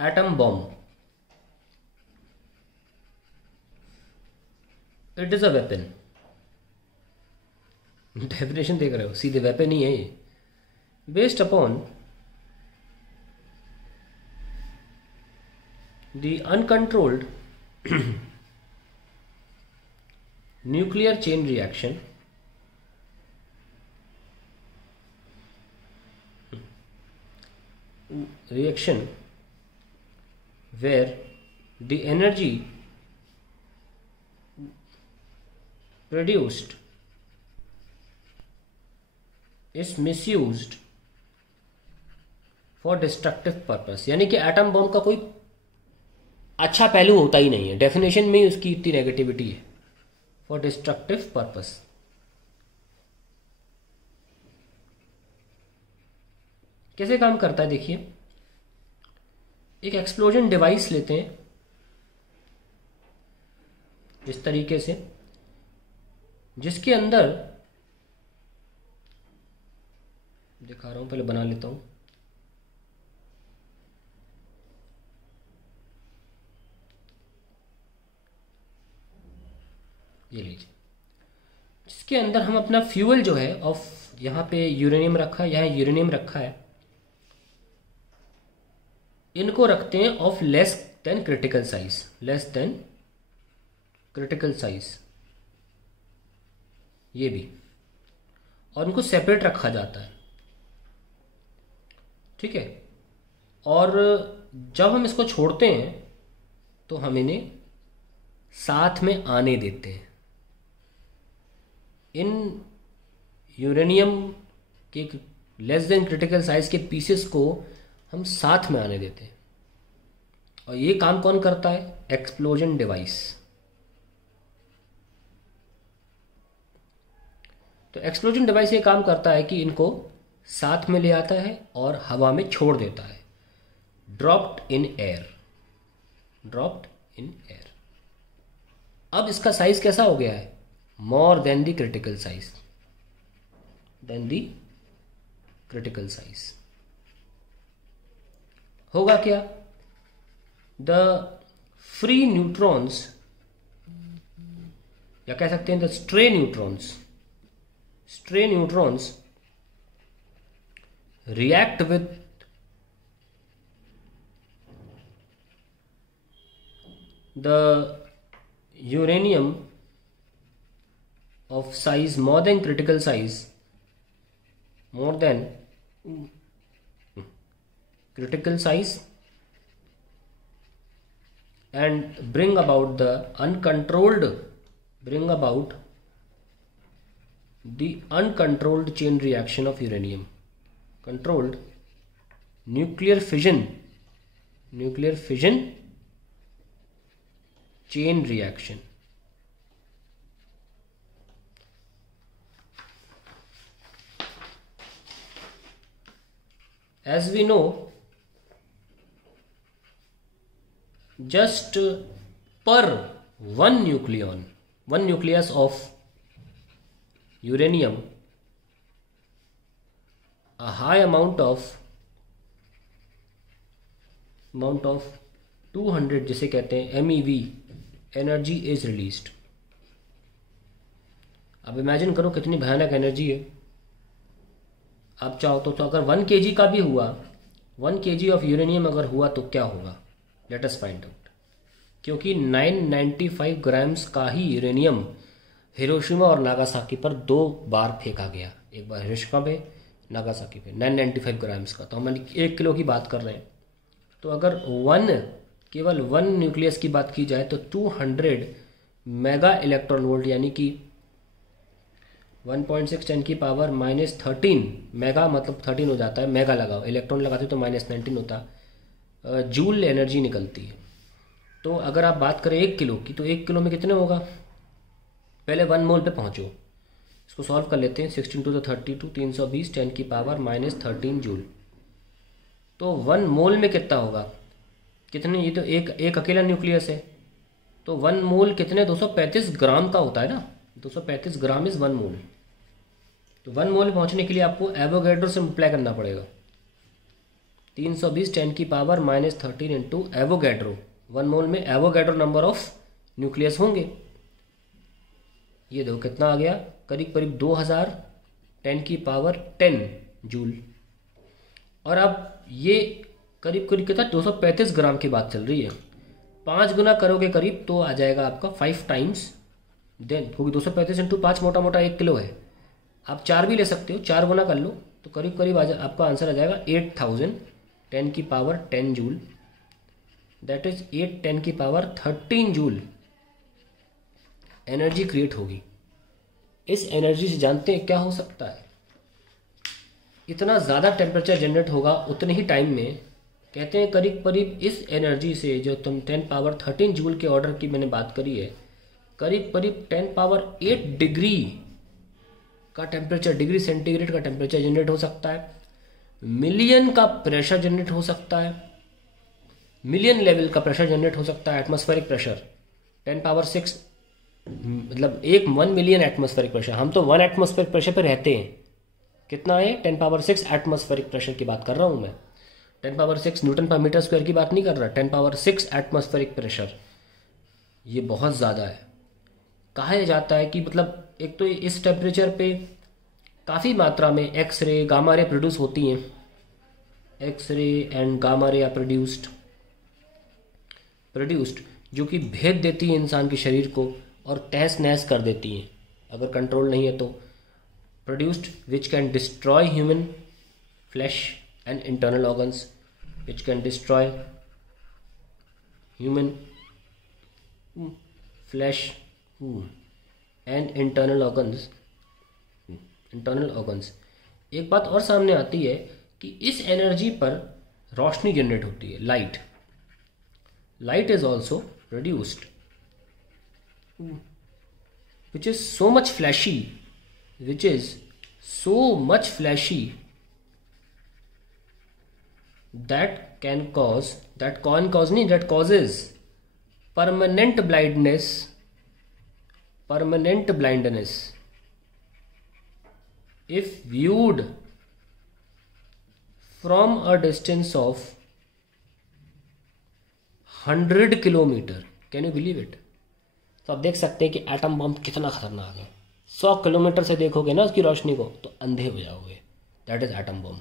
Atom bomb, it is a weapon. Definition देख रहे हो, सीधे वेपन ही है ये। Based upon the uncontrolled nuclear chain reaction where the energy produced is misused for destructive purpose। यानी कि एटम बॉम्ब का कोई अच्छा पहलू होता ही नहीं है, डेफिनेशन में ही उसकी इतनी नेगेटिविटी है। फॉर डिस्ट्रक्टिव पर्पस, कैसे काम करता है देखिए। एक एक्सप्लोजन डिवाइस लेते हैं इस तरीके से, जिसके अंदर दिखा रहा हूं, पहले बना लेता हूं। ये लीजिए, जिसके अंदर हम अपना फ्यूल जो है ऑफ, यहाँ पे यूरेनियम रखा है, यहाँ यूरेनियम रखा है, इनको रखते हैं of less than critical size, less than critical size, ये भी, और इनको सेपरेट रखा जाता है, ठीक है। और जब हम इसको छोड़ते हैं तो हम इन्हें साथ में आने देते हैं। इन यूरेनियम के लेस देन क्रिटिकल साइज के पीसेस को हम साथ में आने देते हैं। और ये काम कौन करता है? Explosion device. तो एक्सप्लोजन डिवाइस ये काम करता है कि इनको साथ में ले आता है और हवा में छोड़ देता है। Dropped in air, dropped in air. अब इसका साइज कैसा हो गया है? More than the critical size, then the critical size. होगा क्या? द फ्री न्यूट्रॉन्स, या कह सकते हैं the stray neutrons, stray neutrons react with the uranium of size more than critical size, more than critical size, and bring about the uncontrolled chain reaction of uranium, controlled nuclear fission chain reaction। As we know, just per one nucleus of uranium, a high amount of 200 जिसे कहते हैं MeV energy is released. अब imagine करो कितनी भयानक energy है। आप चाहो तो अगर 1 kg का भी हुआ, 1 kg ऑफ यूरेनियम अगर हुआ तो क्या होगा? Let us find out. क्योंकि 995 ग्राम्स का ही यूरेनियम हिरोशिमा और नागासाकी पर 2 बार फेंका गया, एक बार हिरोशिमा पे, नागासाकी पे, 995 ग्राम्स का। तो हम 1 किलो की बात कर रहे हैं। तो अगर केवल 1 न्यूक्लियस की बात की जाए तो 200 मेगा इलेक्ट्रॉन वोल्ट, यानी कि 1.6 10 की पावर -13 मेगा, मतलब 13 हो जाता है, मेगा लगाओ, इलेक्ट्रॉन लगाते तो -19 होता, जूल एनर्जी निकलती है। तो अगर आप बात करें 1 किलो की, तो 1 किलो में कितने होगा? पहले 1 मोल पे पहुंचो, इसको सॉल्व कर लेते हैं। 16 टू द 32, 320, 10 की पावर -13 जूल। तो 1 मोल में कितना होगा? कितने? ये तो एक अकेला न्यूक्लियस है, तो 1 मोल कितने? 235 ग्राम का होता है ना, 235 ग्राम इज 1 मोल। तो 1 मोल पहुंचने के लिए आपको एवोगैड्रो से मल्टीप्लाई करना पड़ेगा, 320 10 की पावर -13 इंटू एवोगैड्रो। 1 मोल में एवोगैड्रो नंबर ऑफ न्यूक्लियस होंगे। ये देखो कितना आ गया, करीब करीब 2000 10 की पावर 10 जूल। और अब ये करीब करीब कितना 235 ग्राम की बात चल रही है। 5 गुना करोगे करीब तो आ जाएगा आपका 5 टाइम्स देन, क्योंकि 235 इंटू 5 मोटा मोटा 1 किलो है। आप 4 भी ले सकते हो, 4 गुना कर लो तो करीब करीब आपका आंसर आ जाएगा 8000 10 की पावर 10 जूल। दैट इज 8 10 की पावर 13 जूल एनर्जी क्रिएट होगी। इस एनर्जी से जानते हैं क्या हो सकता है, इतना ज़्यादा टेम्परेचर जनरेट होगा उतने ही टाइम में। कहते हैं करीब करीब इस एनर्जी से जो तुम 10 पावर 13 जूल के ऑर्डर की मैंने बात करी है, करीब करीब 10 पावर 8 डिग्री का टेम्परेचर, डिग्री सेंटीग्रेड का टेम्परेचर जनरेट हो सकता है। मिलियन का प्रेशर जनरेट हो सकता है, मिलियन लेवल का प्रेशर जनरेट हो सकता है, एटमॉस्फेरिक प्रेशर 10 पावर 6 मतलब 1 मिलियन एटमॉस्फेरिक प्रेशर। हम तो 1 एटमॉस्फेरिक प्रेशर पे रहते हैं। कितना है, 10 पावर 6 एटमॉस्फेरिक प्रेशर की बात कर रहा हूँ मैं। 10 पावर 6 न्यूटन पर मीटर स्क्वायर की बात नहीं कर रहा, 10 पावर 6 एटमॉस्फेरिक प्रेशर। ये बहुत ज़्यादा है। कहा जाता है कि मतलब एक तो इस टेम्परेचर पे काफ़ी मात्रा में एक्सरे गामा रे प्रोड्यूस होती हैं। X ray and gamma ray are produced जो कि भेद देती है इंसान के शरीर को और तहस नहस कर देती हैं अगर कंट्रोल नहीं है तो। Produced which can destroy human flesh and internal organs, which can destroy human flesh and internal organs. एक बात और सामने आती है कि इस एनर्जी पर रोशनी जनरेट होती है, light is also produced which is so much flashy that causes permanent blindness if viewed from a distance of 100 kilometre. Can you believe it? तो आप देख सकते हैं कि एटम बम कितना खतरनाक है। 100 किलोमीटर से देखोगे ना उसकी रोशनी को तो अंधे हो जाओगे। That is atom bomb.